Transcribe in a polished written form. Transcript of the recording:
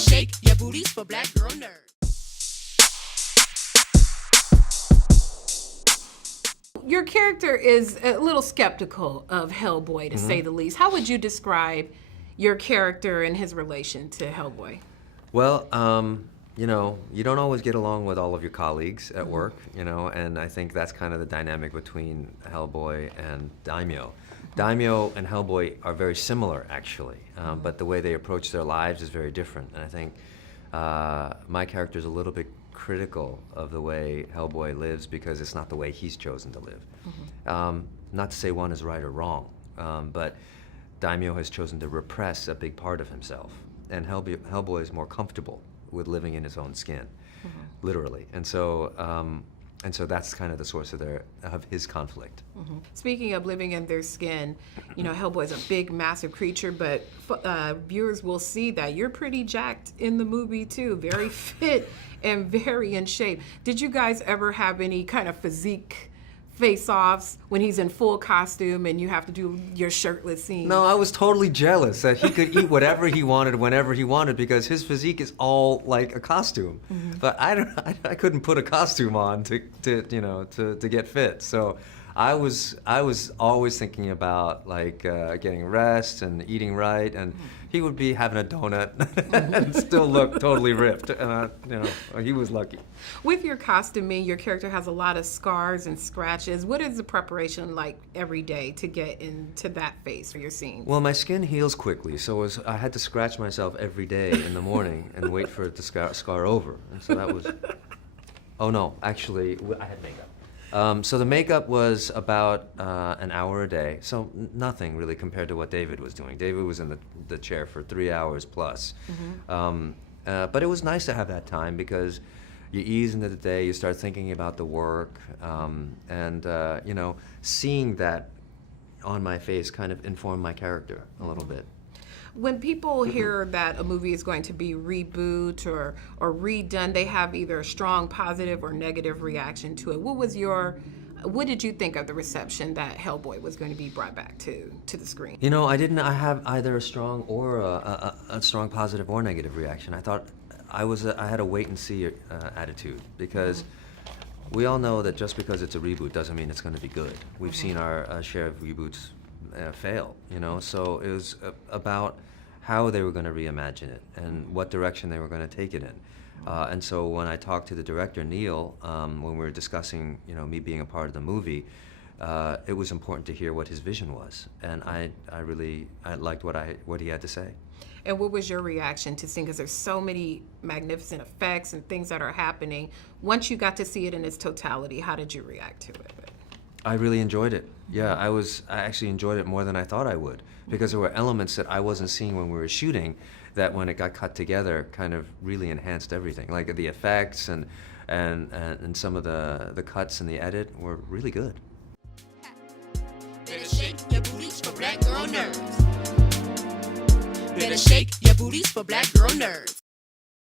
shake your booties for black girl nerds. Your character is a little skeptical of Hellboy, to say the least. How would you describe your character and his relation to Hellboy? Well, you know, you don't always get along with all of your colleagues at work, you know, and I think that's kind of the dynamic between Hellboy and Daimio. Daimio and Hellboy are very similar, actually, but the way they approach their lives is very different. And I think my character is a little bit critical of the way Hellboy lives because it's not the way he's chosen to live. Not to say one is right or wrong, but Daimio has chosen to repress a big part of himself, and Hellboy is more comfortable with living in his own skin, literally. And so that's kind of the source of his conflict. Speaking of living in their skin, you know, Hellboy's a big, massive creature, but viewers will see that you're pretty jacked in the movie too, very fit and very in shape. Did you guys ever have any kind of physique face-offs when he's in full costume and you have to do your shirtless scene? No, I was totally jealous that he could eat whatever he wanted whenever he wanted because his physique is all like a costume. But I couldn't put a costume on to get fit. So I was always thinking about like getting rest and eating right, and he would be having a donut and still look totally ripped. And he was lucky. With your costuming, your character has a lot of scars and scratches. What is the preparation like every day to get into that phase for your scenes? Well, my skin heals quickly, so I had to scratch myself every day in the morning and wait for it to scar over. And so that was... Oh no, actually, I had makeup. So the makeup was about an hour a day, so nothing really compared to what David was doing. David was in the chair for 3 hours plus. But it was nice to have that time because you ease into the day, you start thinking about the work, and seeing that on my face kind of informed my character a little bit. When people hear that a movie is going to be reboot or redone, they have either a strong positive or negative reaction to it. What did you think of the reception that Hellboy was going to be brought back to the screen? You know, I have either a strong or a strong positive or negative reaction. I thought I had a wait and see attitude because we all know that just because it's a reboot doesn't mean it's going to be good. We've seen our share of reboots fail, you know, so it was about how they were going to reimagine it and what direction they were going to take it in. And so when I talked to the director, Neil, when we were discussing, you know, me being a part of the movie, it was important to hear what his vision was, and I liked what he had to say. And what was your reaction to seeing, because there's so many magnificent effects and things that are happening, once you got to see it in its totality, how did you react to it? I really enjoyed it. Yeah, I actually enjoyed it more than I thought I would, because there were elements that I wasn't seeing when we were shooting that when it got cut together kind of really enhanced everything. Like the effects and some of the cuts and the edit were really good. Better shake your booties for black girl nerds. Better shake your booties for black girl nerds.